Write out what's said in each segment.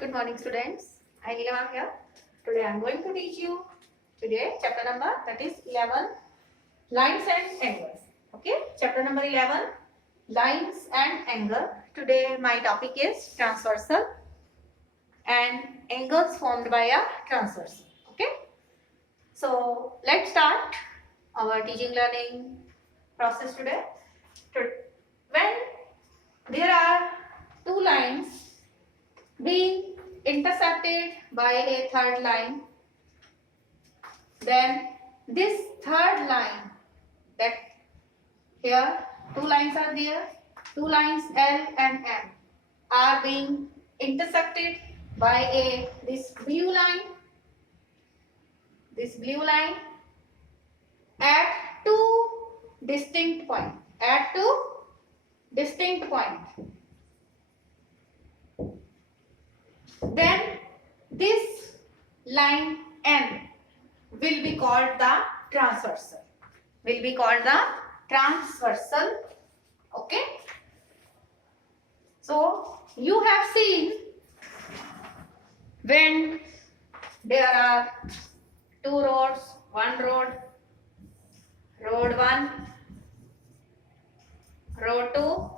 Good morning, students. I am here. Today I am going to teach you chapter number that is 11, lines and angles. Okay, chapter number 11, lines and angle. Today my topic is transversal and angles formed by a transversal. Okay, so let's start our teaching learning process today. When there are two lines being intersected by a third line, then this third line, that here two lines are there, two lines L and M are being intersected by this blue line at two distinct points. Then this line N will be called the transversal. Okay. So you have seen when there are two roads, one road 1, road 2,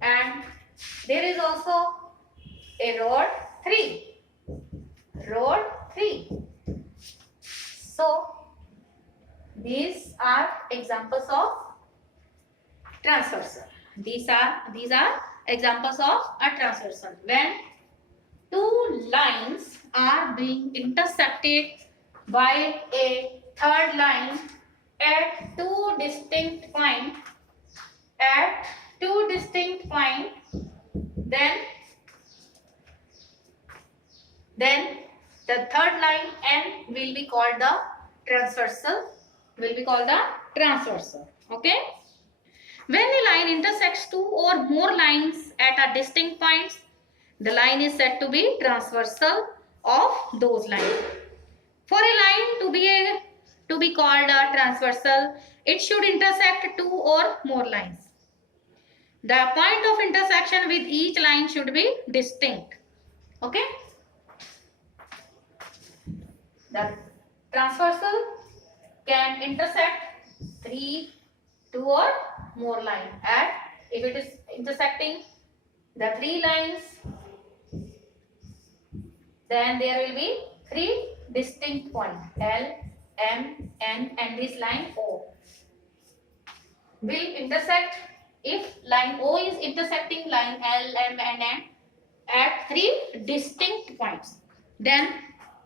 and there is also a road 3. So these are examples of transversal. These are examples of a transversal. When two lines are being intersected by a third line at two distinct points, then the third line N will be called the transversal. Okay. When a line intersects two or more lines at a distinct points, the line is said to be transversal of those lines. For a line to be called a transversal, it should intersect two or more lines. The point of intersection with each line should be distinct. Okay. The transversal can intersect two or more lines. And if it is intersecting the three lines, then there will be three distinct points, L, M, N, and this line O will intersect. If line O is intersecting line L, M, and N at three distinct points, then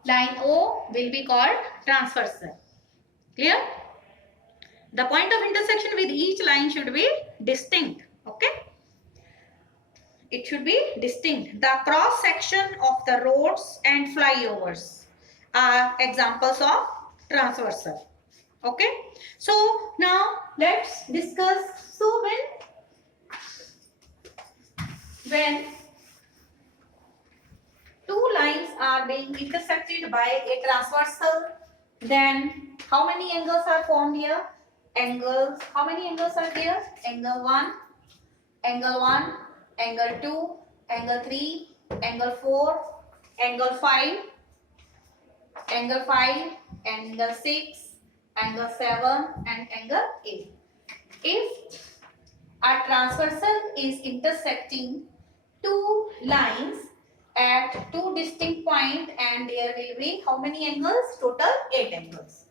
line O will be called transversal. Clear? The point of intersection with each line should be distinct. Okay? It should be distinct. The cross section of the roads and flyovers are examples of transversal. Okay? So now let's discuss. So when two lines are being intersected by a transversal, then how many angles are formed here? How many angles are there? Angle 1, angle 2, angle 3, angle 4, angle 5, angle 6, angle 7, and angle 8. If a transversal is intersecting two lines at two distinct points, and there will be how many angles? Total 8 angles.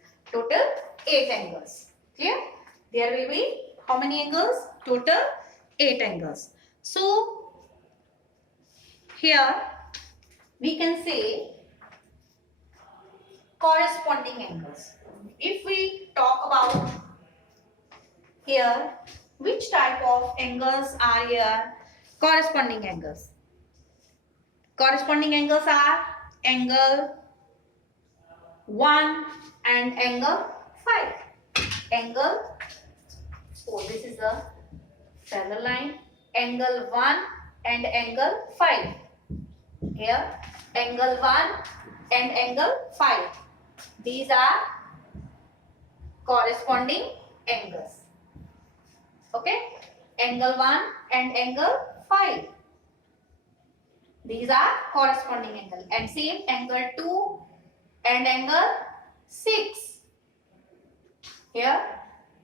Clear? There will be how many angles? Total 8 angles. So here we can say corresponding angles. If we talk about here, which type of angles are here? Corresponding angles. Corresponding angles are angle 1 and angle 5. This is the parallel line. Angle 1 and angle 5. Here, angle 1 and angle 5. These are corresponding angles. Okay, angle 1 and angle 5. These are corresponding angle. And same angle 2 and angle 6. Here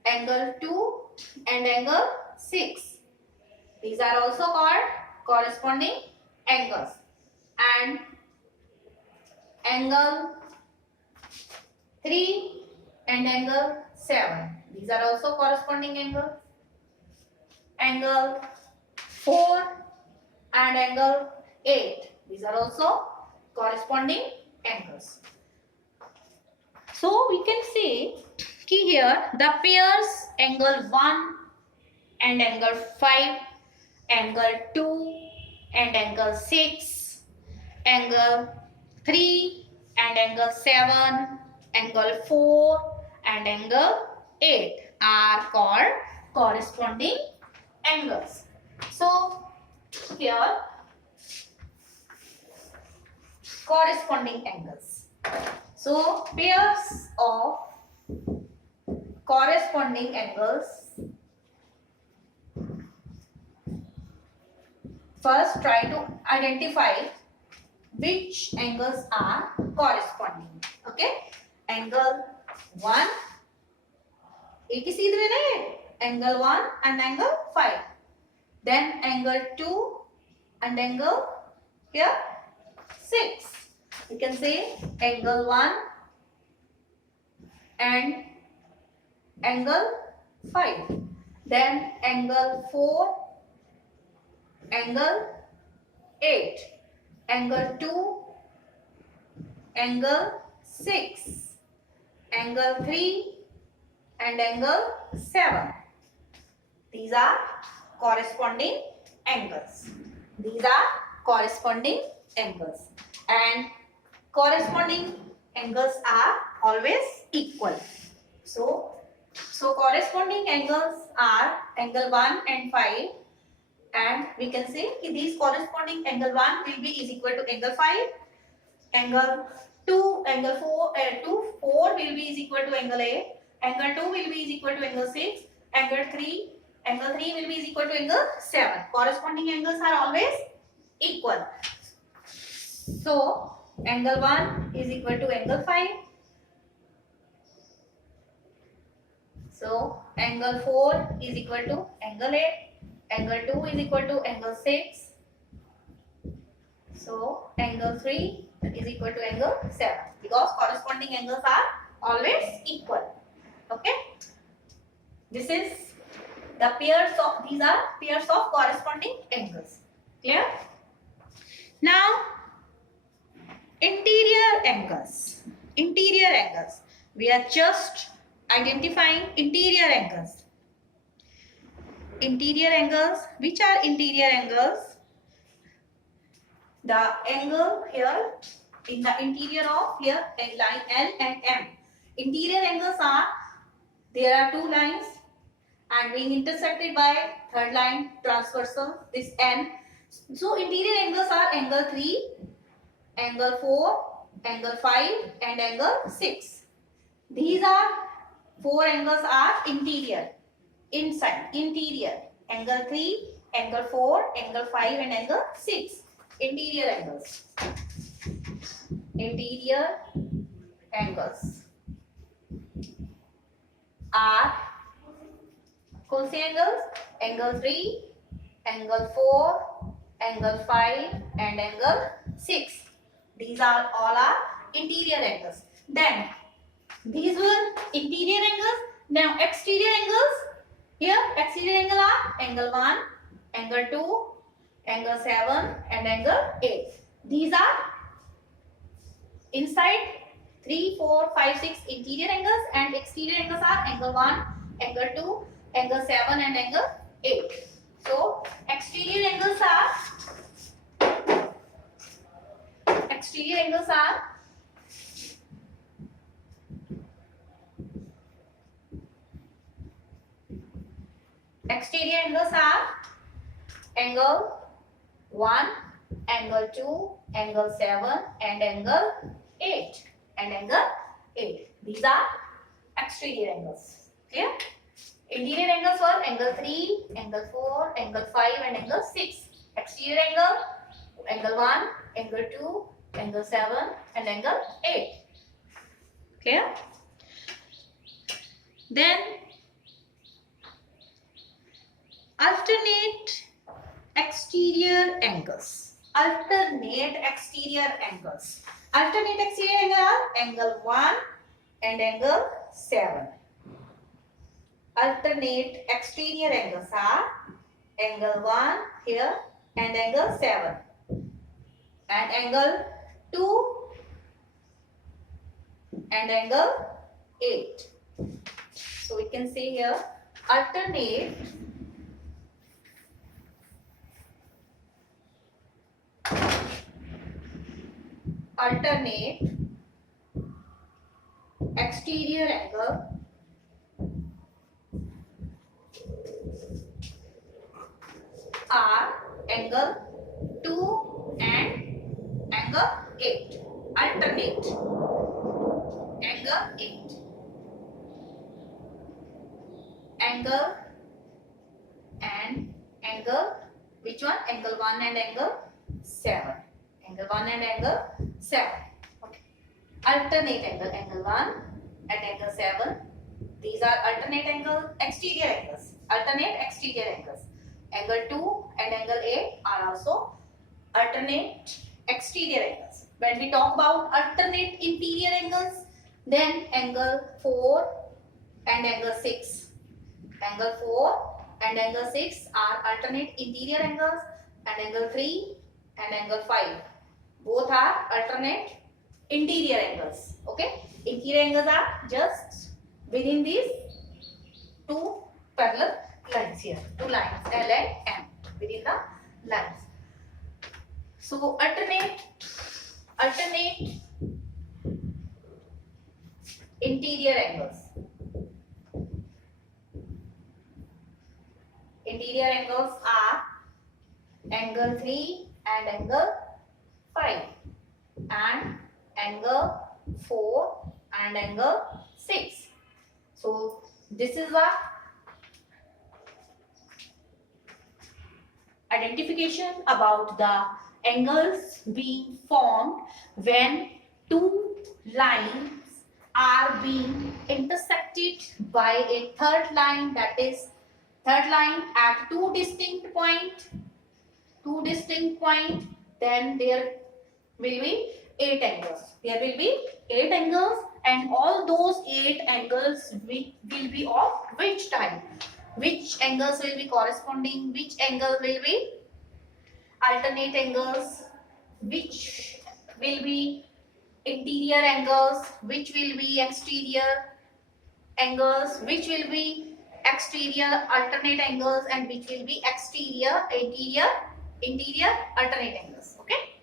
angle 2 and angle 6. These are also called corresponding angles. And angle 3 and angle 7. These are also corresponding angles. Angle 4 and angle 8. These are also corresponding angles. So we can say here the pairs angle 1 and angle 5, angle 2 and angle 6, angle 3 and angle 7, angle 4 and angle 8 are called corresponding angles. So here corresponding angles. So pairs of corresponding angles. First try to identify which angles are corresponding. Okay, angle 1 एक ही सीध में नहीं, angle 1 and angle 5. Then angle 2 and angle here 6. You can say angle 1 and angle 5. Then angle 4, angle 8, angle 2, angle 6, angle 3 and angle 7. These are corresponding angles. These are corresponding angles. And corresponding angles are always equal. So corresponding angles are angle 1 and 5. And we can say these corresponding angle 1 will be is equal to angle 5. Angle 2, angle 4 will be is equal to angle 8. Angle 2 will be is equal to angle 6. Angle 3 will be is equal to angle 7. Corresponding angles are always equal. So angle 1 is equal to angle 5. So angle 4 is equal to angle 8. Angle 2 is equal to angle 6. So angle 3 is equal to angle 7 because corresponding angles are always equal. Okay. This is the pairs of, these are pairs of corresponding angles. Clear? Now interior angles. Interior angles. We are just identifying interior angles. Interior angles. Which are interior angles? The angle here in the interior of here a line L and M. Interior angles are, there are two lines and being intersected by third line transversal, this N. So interior angles are angle 3, angle 4, angle 5 and angle 6. These are four angles are interior. Inside, interior, angle 3, angle 4, angle 5 and angle 6. Interior angles. Interior angles are कौन से angles? Angle 3, angle 4, angle 5 and angle 6. These are all are interior angles. Then these were interior angles. Now exterior angles. Here exterior angle are angle 1, angle 2, angle 7 and angle 8. These are inside 3, 4, 5, 6 interior angles and exterior angles are angle 1, angle 2, angle 7 and angle 8. So exterior angles are angle 1, angle 2, angle 7 and angle 8 and angle 8. These are exterior angles. Clear? Interior angles were angle 3, angle 4, angle 5 and angle 6. Exterior angle Angle 1, angle 2, angle 7 and angle 8. Clear? Then alternate exterior angles. Alternate exterior angles. Alternate exterior angle are angle 1 and angle 7. Alternate exterior angles are angle 1 here and angle 7. And angle 2 and angle 8. So we can say here alternate exterior angle are angle 2 and angle 8. Alternate angle 8. Angle and angle, which one? Angle 1 and angle 7. Angle 1 and angle 7. Okay. Alternate angle, angle 1 and angle 7. These are alternate angle exterior angles. Alternate exterior angles. Angle 2 and angle 8 are also alternate exterior angles. When we talk about alternate interior angles, then angle 4 and angle 6. Angle 4 and angle 6 are alternate interior angles, and angle 3 and angle 5. Both are alternate interior angles. Okay. Interior angles are just within these two parallel lines here. Two lines L and M within the lines. So alternate interior angles. Interior angles are angle 3 and angle 5 and angle 4 and angle 6. So this is the identification about the angles being formed when two lines are being intersected by a third line, that is third line at two distinct points, then there will be 8 angles. There will be 8 angles, and all those 8 angles will be of which type? Which angles will be corresponding? Which angle will be alternate angles? Which will be interior angles? Which will be exterior angles? Which will be exterior alternate angles, and which will be exterior interior alternate angles. Okay.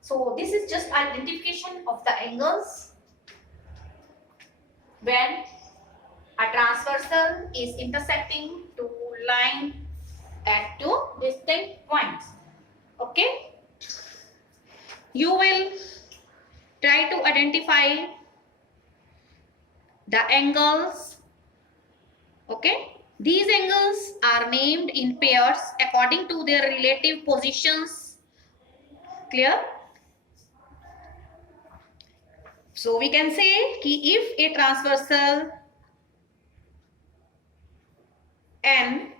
So this is just identification of the angles when a transversal is intersecting two lines at two distinct points. Okay. You will try to identify the angles. Okay. These angles are named in pairs according to their relative positions. Clear? So we can say कि if a transversal N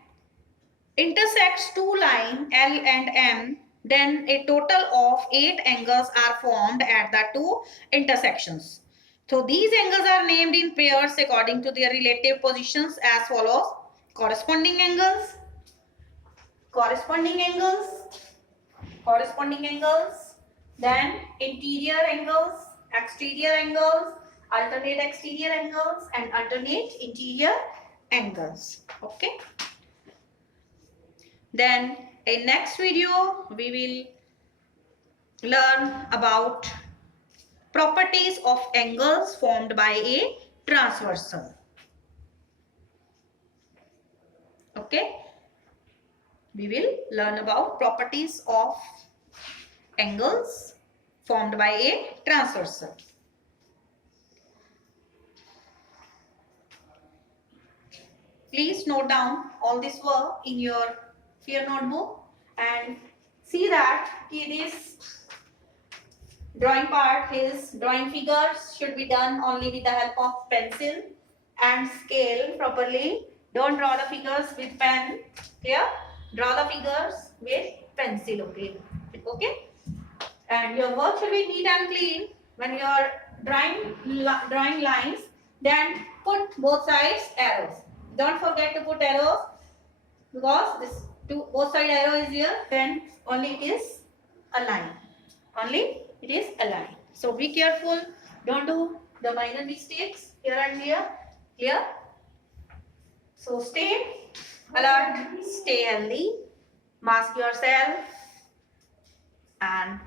intersects two lines L and M, then a total of 8 angles are formed at the two intersections. So these angles are named in pairs according to their relative positions as follows: corresponding angles, then interior angles, exterior angles, alternate exterior angles, and alternate interior angles. Okay. Then in next video we will learn about properties of angles formed by a transversal. Okay. We will learn about properties of angles formed by a transversal. Please note down all this work in your notebook and see that this drawing part, his drawing figures should be done only with the help of pencil and scale properly. Don't draw the figures with pen. Clear? Draw the figures with pencil. Okay. Okay. And your work should be neat and clean. When you are drawing lines, then put both sides arrows. Don't forget to put arrows, because this both side arrow is here, then only it is a line. Only it is a line. So be careful. Don't do the minor mistakes here and here. Clear? So stay alert, stay healthy, mask yourself, and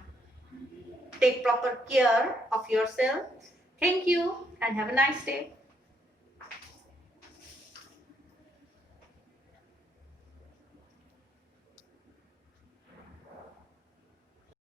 take proper care of yourself. Thank you and have a nice day.